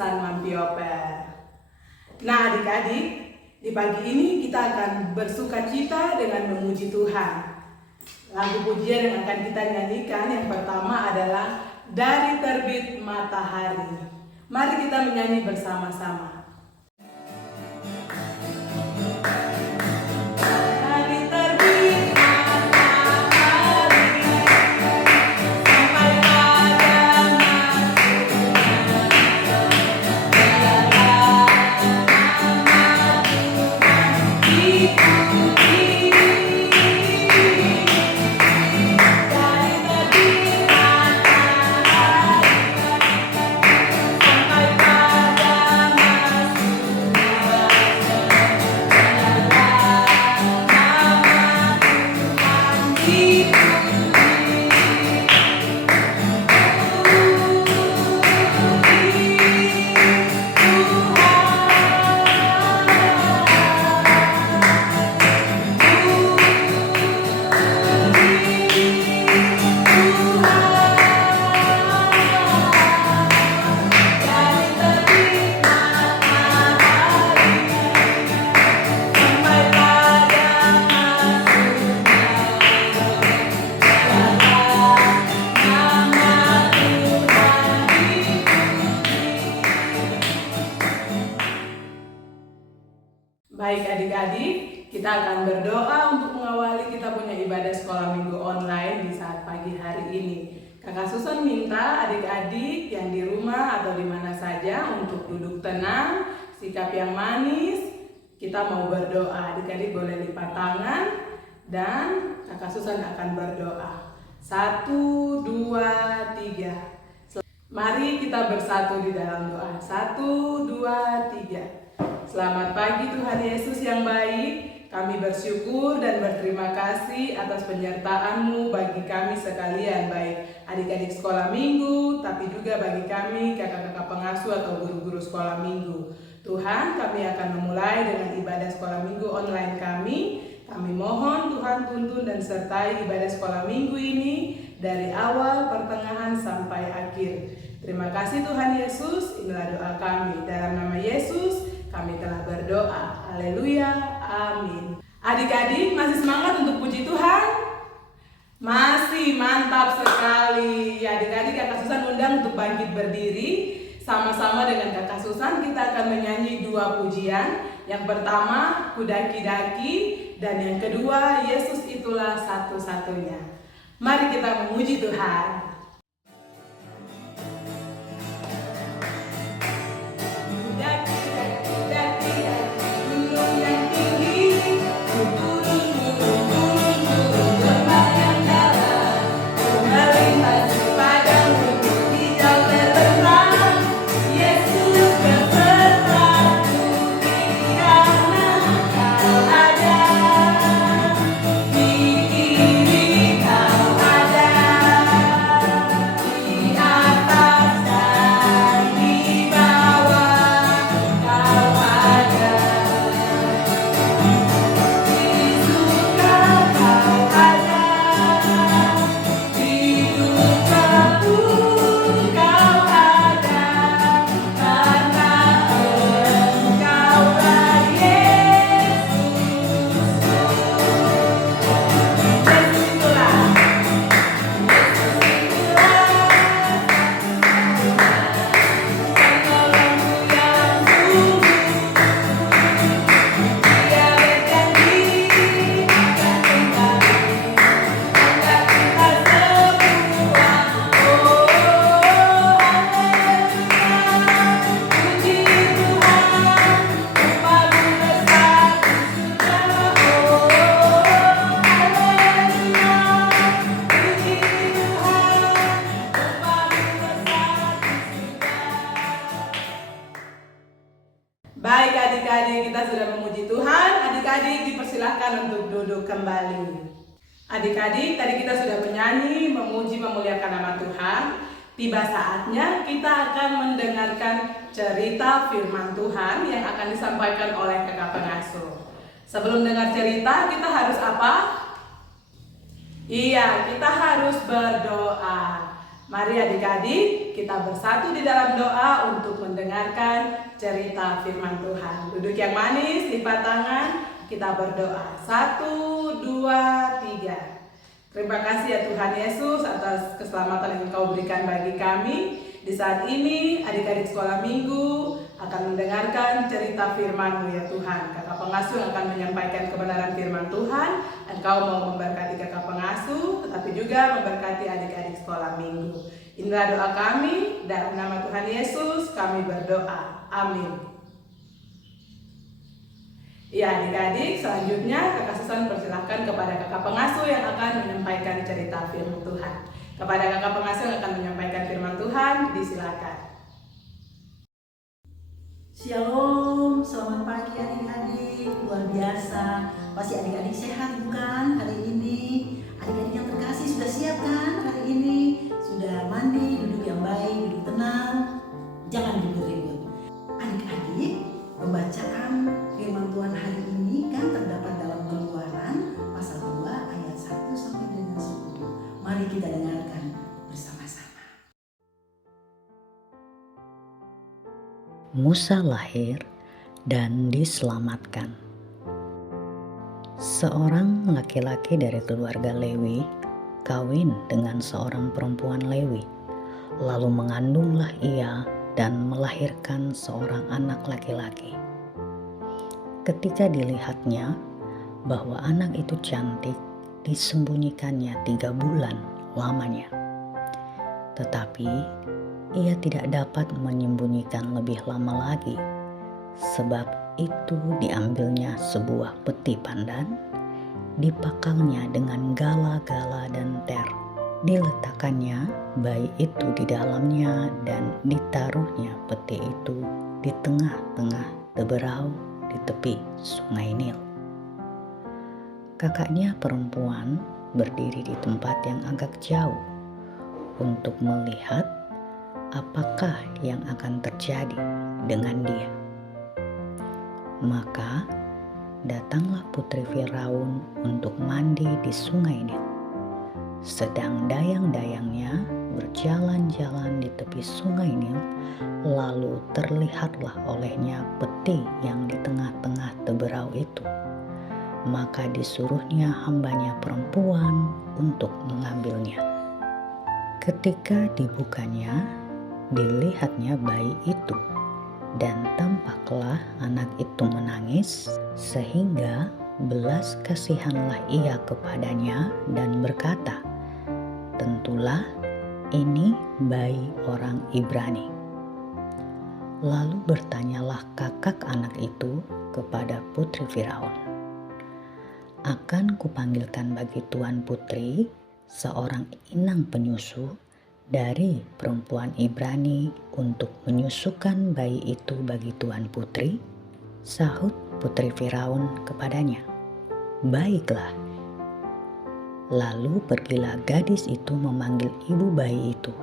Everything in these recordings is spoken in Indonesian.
Susan Mampioper. Nah adik-adik, di pagi ini kita akan bersukacita dengan memuji Tuhan. Lagu pujian yang akan kita nyanyikan yang pertama adalah Dari Terbit Matahari. Mari kita menyanyi bersama-sama. Baik adik-adik, kita akan berdoa untuk mengawali kita punya ibadah sekolah minggu online di saat pagi hari ini. Kakak Susan minta adik-adik yang di rumah atau di mana saja untuk duduk tenang, sikap yang manis. Kita mau berdoa, adik-adik boleh lipat tangan dan Kakak Susan akan berdoa. 1, 2, 3. Mari kita bersatu di dalam doa. 1, 2, 3. Selamat pagi Tuhan Yesus yang baik. Kami bersyukur dan berterima kasih atas penyertaan-Mu bagi kami sekalian, baik adik-adik sekolah minggu, tapi juga bagi kami kakak-kakak pengasuh atau guru-guru sekolah minggu. Tuhan, kami akan memulai dengan ibadah sekolah minggu online kami. Kami mohon Tuhan tuntun dan sertai ibadah sekolah minggu ini dari awal, pertengahan, sampai akhir. Terima kasih Tuhan Yesus, inilah doa kami. Dalam nama Yesus, kami telah berdoa. Haleluya. Amin. Adik-adik masih semangat untuk puji Tuhan? Masih mantap sekali. Adik-adik Kakak Susan undang untuk bangkit berdiri. Sama-sama dengan Kakak Susan kita akan menyanyi 2 pujian. Yang pertama, Ku Daki-Daki, dan yang kedua, Yesus Itulah Satu-Satunya. Mari kita memuji Tuhan. Baik adik-adik, kita sudah memuji Tuhan. Adik-adik dipersilahkan untuk duduk kembali. Adik-adik, tadi kita sudah menyanyi, memuji, memuliakan nama Tuhan. Tiba saatnya kita akan mendengarkan cerita firman Tuhan yang akan disampaikan oleh kakak pengasuh. Sebelum dengar cerita, kita harus apa? Iya, kita harus berdoa. Mari adik-adik kita bersatu di dalam doa untuk mendengarkan cerita firman Tuhan. Duduk yang manis, lipat tangan, kita berdoa. 1, 2, 3. Terima kasih ya Tuhan Yesus atas keselamatan yang Engkau berikan bagi kami. Di saat ini adik-adik sekolah minggu akan mendengarkan cerita firman-Mu ya Tuhan. Kakak pengasuh akan menyampaikan kebenaran firman Tuhan. Engkau mau memberkati kakak pengasuh, tetapi juga memberkati adik-adik sekolah minggu. Inilah doa kami, dalam nama Tuhan Yesus kami berdoa. Amin. Ya adik-adik, selanjutnya Kakak Susan persilahkan kepada kakak pengasuh yang akan menyampaikan cerita firman Tuhan. Kepada kakak pengasuh yang akan menyampaikan firman Tuhan, disilakan. Shalom, selamat pagi adik-adik, luar biasa. Pasti adik-adik sehat bukan hari ini? Adik-adik yang terkasih sudah siap kan hari ini? Sudah mandi, duduk yang baik, duduk tenang, jangan ribut-ribut. Adik-adik, pembacaan firman Tuhan hari ini kan terdapat dalam Keluaran pasal 2 ayat 1 sampai dengan 10. Mari kita dengarkan bersama-sama. Musa lahir dan diselamatkan. Seorang laki-laki dari keluarga Lewi kawin dengan seorang perempuan Lewi, lalu mengandunglah ia dan melahirkan seorang anak laki-laki. Ketika dilihatnya bahwa anak itu cantik, disembunyikannya 3 bulan lamanya. Tetapi ia tidak dapat menyembunyikan lebih lama lagi, sebab itu diambilnya sebuah peti pandan, dipakalnya dengan gala-gala dan ter, diletakkannya bayi itu di dalamnya dan ditaruhnya peti itu di tengah-tengah teberau di tepi sungai Nil. Kakaknya perempuan berdiri di tempat yang agak jauh untuk melihat apakah yang akan terjadi dengan dia. Maka datanglah putri Firaun untuk mandi di sungai Nil. Sedang dayang-dayangnya berjalan-jalan di tepi sungai Nil, lalu terlihatlah olehnya peti yang di tengah-tengah teberau itu. Maka disuruhnya hambanya perempuan untuk mengambilnya. Ketika dibukanya, dilihatnya bayi itu, dan tampaklah anak itu menangis, sehingga belas kasihanlah ia kepadanya dan berkata, "Tentulah ini bayi orang Ibrani." Lalu bertanyalah kakak anak itu kepada putri Firaun, "Akan kupanggilkan bagi tuan putri seorang inang penyusu dari perempuan Ibrani untuk menyusukan bayi itu bagi tuan putri?" Sahut putri Firaun kepadanya, "Baiklah." Lalu pergilah gadis itu memanggil ibu bayi itu.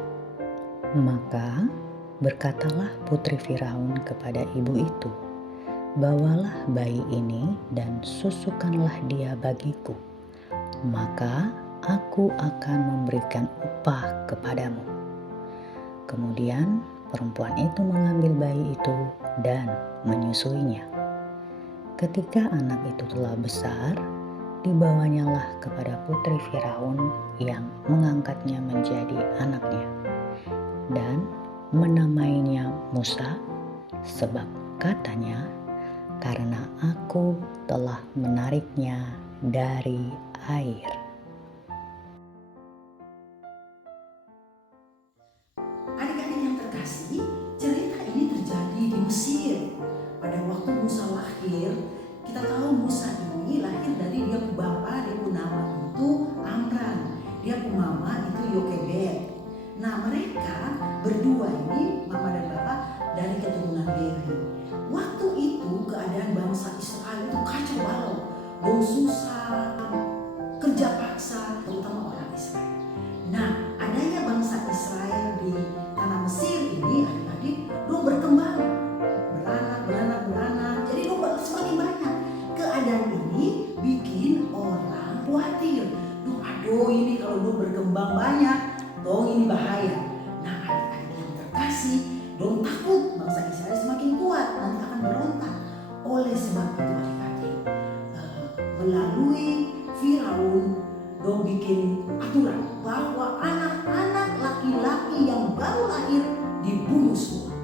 Maka berkatalah putri Firaun kepada ibu itu, "Bawalah bayi ini dan susukanlah dia bagiku, maka aku akan memberikan upah kepadamu." Kemudian perempuan itu mengambil bayi itu dan menyusuinya. Ketika anak itu telah besar, dibawanyalah kepada putri Firaun yang mengangkatnya menjadi anaknya, dan menamainya Musa, sebab katanya, "Karena aku telah menariknya dari air." Adik-adik yang terkasih, cerita ini terjadi di Mesir. Pada waktu Musa lahir, kita tahu Musa ini lahir dari dia pu bapa, dia pu nama itu Amran, dia pu mama itu Yokebed. Nah mereka berdua ini, mama dan bapa, dari keturunan Lewi. Waktu itu keadaan bangsa Israel itu kacau balau, bau susah, kerja paksa, terutama orang Israel. Nah adanya bangsa Israel di tanah Mesir ini, adik-adik, dong berkembang, beranak, jadi dong semakin banyak. Keadaan ini bikin orang khawatir. Aduh ini kalau dong berkembang banyak, Toh ini bahaya. Nah adik-adik yang terkasih, dong takut bangsa Israel semakin kuat, nanti akan berontak. Oleh sebab itu adik-adik, melalui Firaun, dong bikin aturan bahwa anak-anak laki-laki yang baru lahir dibunuh semua.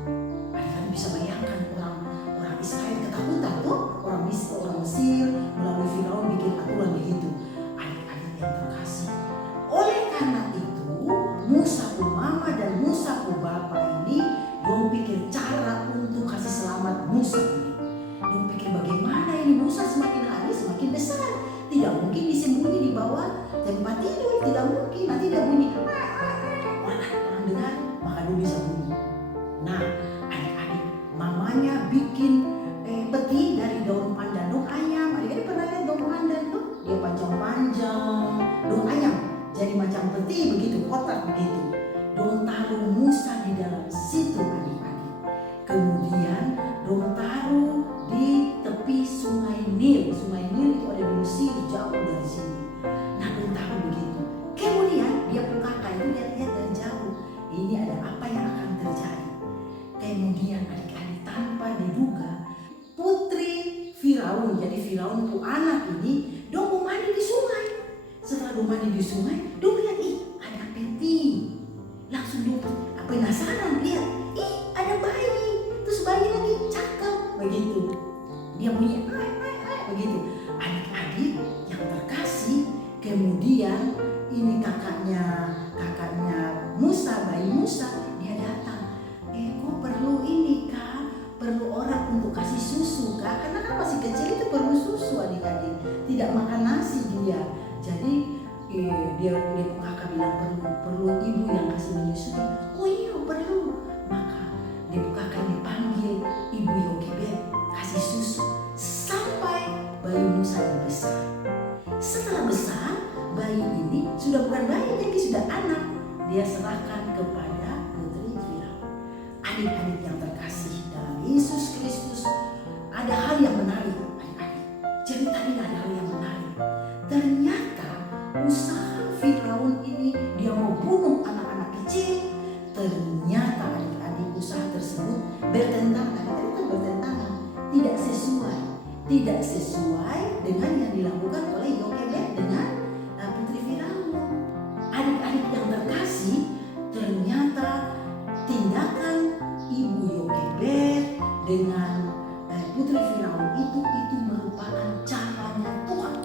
Adik-adik bisa bayangkan orang Israel ketakutan tuh, orang Mesir melalui Firaun bikin aturan begitu. Adik-adik yang terkasih, oleh karena itu Musa ku mama dan Musa ku bapa ini dong pikir cara untuk kasih selamat Musa ini. Dong pikir bagaimana ini Musa semakin hari semakin besar, tidak mungkin disembunyi di bawah tempat tidur, tidak mungkin. Nanti dia bunyi orang dengar maka dia bisa bunuh. Nah adik-adik, mamanya bikin peti dari daun pandan, daun ayam. Adik-adik pernah lihat daun pandan tuh? Dia panjang-panjang, daun ayam jadi macam peti begitu, kotak begitu. Dong taruh Musa di dalam situ adik-adik. Kemudian dong taruh di tepi sungai Nil. Sungai Nil itu ada di Mesir, jauh dari sini. Nah dong taruh begitu. Kemudian dia pun kakak itu lihat-lihat dari jauh. Ini ada apa yang akan terjadi. Kemudian adik-adik tanpa diduga, putri Firaun, jadi Firaun itu anak ini, dong mau mandi di sungai. Setelah dong mandi di sungai, dong lihat ada peti. Langsung dong penasaran, lihat, ada bayi. Terus bayi lagi cakep begitu. Dia bunyi begitu. Adik-adik yang terkasih, kemudian ini kakaknya Musa, bayi Musa, dia datang. Kok perlu ini kak? Perlu orang untuk kasih susu kak? Karena kan masih kecil itu perlu susu adik-adik. Tidak makan nasi dia. Jadi dia kakak bilang perlu ibu yang kasih menyusui. Oh iya perlu. Maka ibu kakak dipanggil ibu Yokebed kasih susu sampai bayi Musa ini besar. Setelah besar, bayi ini sudah bukan bayi tapi sudah anak. Dia serahkan kepada putri Firaun. Adik-adik yang terkasih dalam Yesus Kristus, ada hal yang menarik adik-adik. Cerita ini ada hal yang menarik. Ternyata usaha Firaun ini dia mau bunuh anak-anak kecil. Ternyata adik-adik usaha tersebut bertentangan. Adik-adik kan bertentangan, tidak sesuai dengan yang dilakukan oleh Yokebed dengan putri Firaun. Adik-adik yang terkasih, ternyata tindakan ibu Yokebed dengan putri Firaun itu merupakan caranya Tuhan,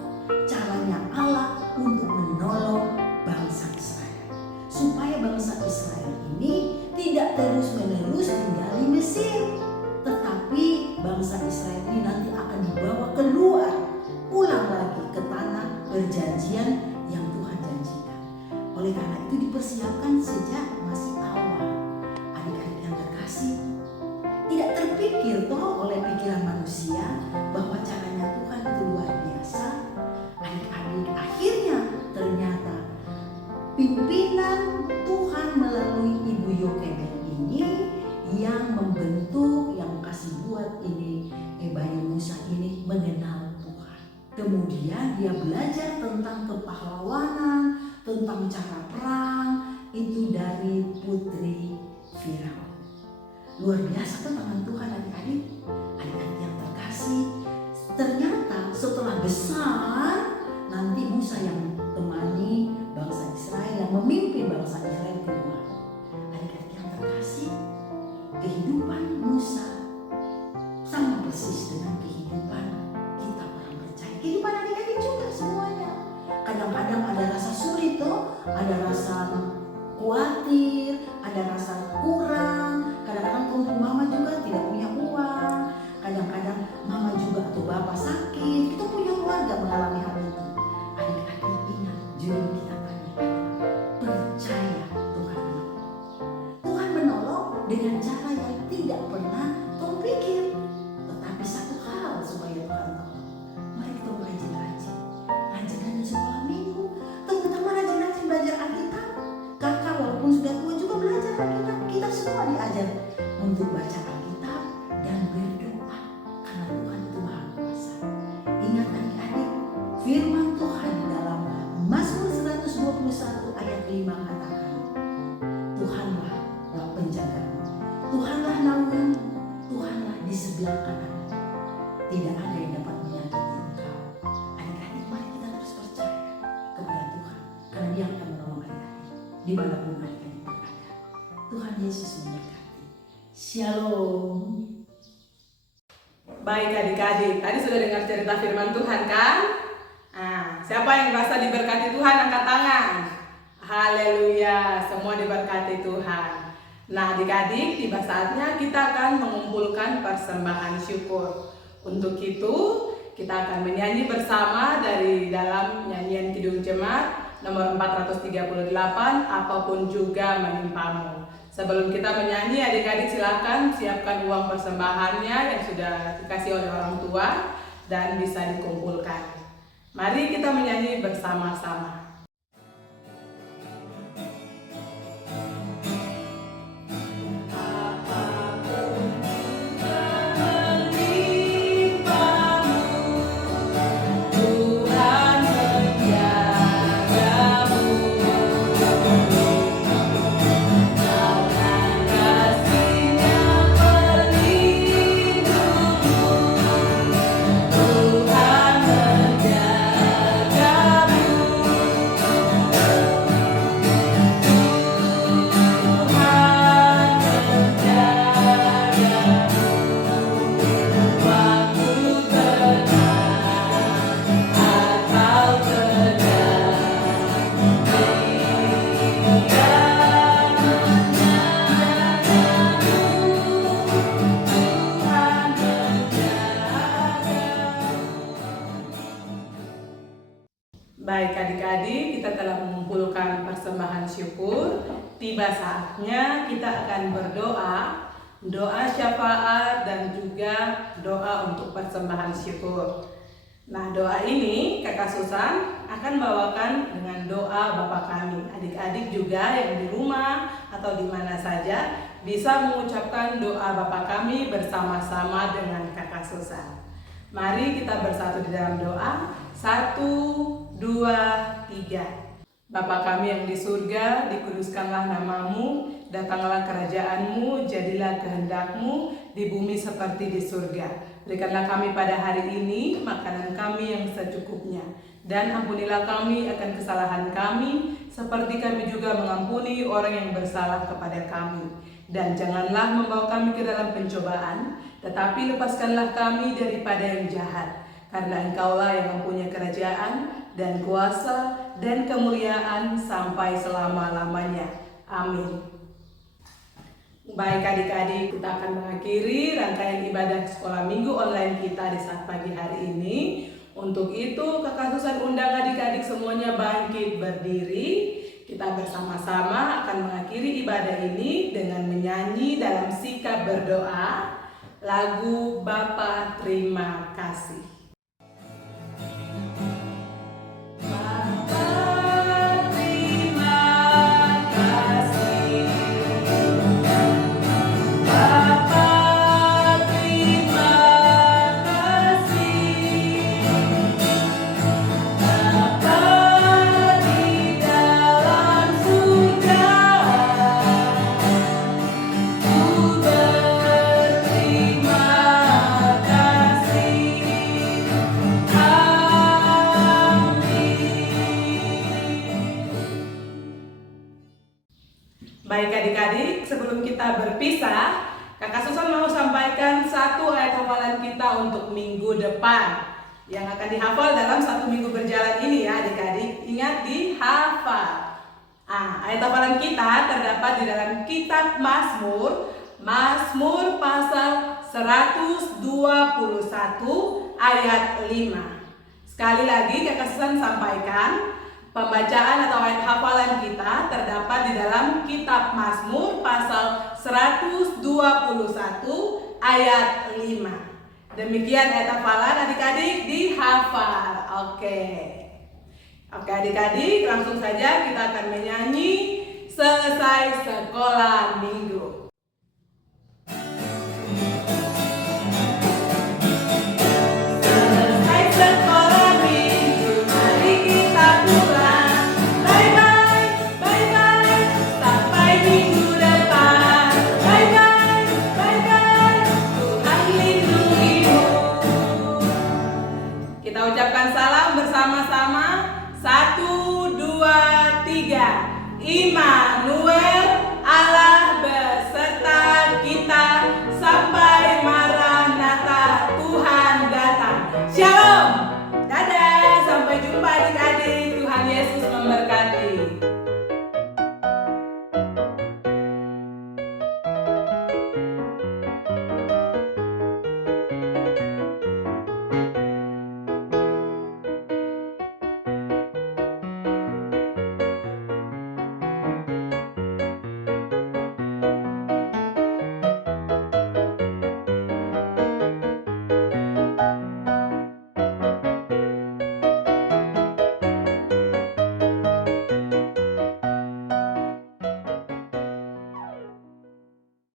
caranya Allah untuk menolong bangsa Israel, supaya bangsa Israel ini tidak terus-menerus tinggal di Mesir, tetapi bangsa Israel ini nanti akan dibawa keluar, pulang lagi ke tanah perjanjian yang Tuhan janjikan. Oleh karena itu dipersiapkan sejak masih awal. Adik-adik yang terkasih, tidak terpikir toh oleh pikiran manusia bahwa caranya Tuhan itu luar biasa. Adik-adik, akhirnya ternyata pimpinan Tuhan melalui ibu Yokebed ini yang membentuk, yang kasih buat ini bayi Musa ini mengenal Tuhan. Kemudian dia belajar tentang kepahlawanan, tentang cara perang itu dari putri Firaun. Luar biasa tangan Tuhan adik-adik. Adik-adik yang terkasih, ternyata setelah besar nanti Musa yang temani bangsa Israel, yang memimpin bangsa Israel keluar. Adik-adik yang terkasih, kehidupan Musa sama persis dengan kehidupan kita orang percaya. Kehidupan adik-adik juga semuanya. Kadang-kadang ada rasa sulit toh, ada rasa khawatir, ada rasa kurang. Kadang-kadang kumpul mama juga tidak punya uang. Kadang-kadang mama juga atau bapak sakit. Kita punya keluarga mengalami hal itu. Adik-adik ingat judul kita tadi adalah percaya Tuhan menolong. Tuhan menolong dengan cara yang tidak pernah kau pikir. Tetapi satu hal supaya Tuhan tolong, mari kita rajin-rajin di sekolah minggu, terutama rajin-rajin belajar Alkitab. Kakak walaupun sudah tua juga belajar Alkitab. Kita semua diajar untuk baca Alkitab dan berdoa, karena Tuhan itu Maha Kuasa. Ingat adik-adik, dimanapun adik-adik berada. Tuhan Yesus memberkati. Shalom. Baik adik-adik, tadi sudah dengar cerita firman Tuhan kan? Nah, siapa yang merasa diberkati Tuhan angkat tangan. Haleluya, semua diberkati Tuhan. Nah adik-adik, tiba saatnya kita akan mengumpulkan persembahan syukur. Untuk itu, kita akan menyanyi bersama dari dalam nyanyian Kidung Jemaat nomor 438, apapun juga menimpamu. Sebelum kita menyanyi, adik-adik silakan siapkan uang persembahannya yang sudah dikasih oleh orang tua dan bisa dikumpulkan. Mari kita menyanyi bersama-sama. Baik adik-adik, kita telah mengumpulkan persembahan syukur. Tiba saatnya kita akan berdoa, doa syafaat dan juga doa untuk persembahan syukur. Nah doa ini Kakak Susan akan bawakan dengan doa Bapa kami. Adik-adik juga yang di rumah atau di mana saja bisa mengucapkan doa Bapa kami bersama-sama dengan Kakak Susan. Mari kita bersatu di dalam doa. 1, 2, 3. Bapa kami yang di surga, dikuduskanlah namamu, datanglah kerajaanmu, jadilah kehendakmu di bumi seperti di surga. Berikanlah kami pada hari ini makanan kami yang secukupnya, dan ampunilah kami akan kesalahan kami, seperti kami juga mengampuni orang yang bersalah kepada kami. Dan janganlah membawa kami ke dalam pencobaan, tetapi lepaskanlah kami daripada yang jahat. Karena Engkaulah yang mempunyai kerajaan dan kuasa dan kemuliaan sampai selama-lamanya. Amin. Baik adik-adik, kita akan mengakhiri rangkaian ibadah sekolah minggu online kita di saat pagi hari ini. Untuk itu, Kakak Susan undang adik-adik semuanya bangkit berdiri. Kita bersama-sama akan mengakhiri ibadah ini dengan menyanyi dalam sikap berdoa lagu Bapa Terima Kasih. Baik adik-adik, sebelum kita berpisah, Kakak Susan mau sampaikan satu ayat hafalan kita untuk minggu depan yang akan dihafal dalam 1 minggu berjalan ini ya adik-adik. Ingat dihafal. Ayat hafalan kita terdapat di dalam kitab Mazmur, Mazmur pasal 121 ayat 5. Sekali lagi Kakak Susan sampaikan. Pembacaan atau ayat hafalan kita terdapat di dalam kitab Mazmur pasal 121 ayat 5. Demikian ayat hafalan adik-adik dihafal. Oke adik-adik, langsung saja kita akan menyanyi Selesai Sekolah Minggu. Kita ucapkan salam bersama-sama. 1, 2, 3. Immanuel, Allah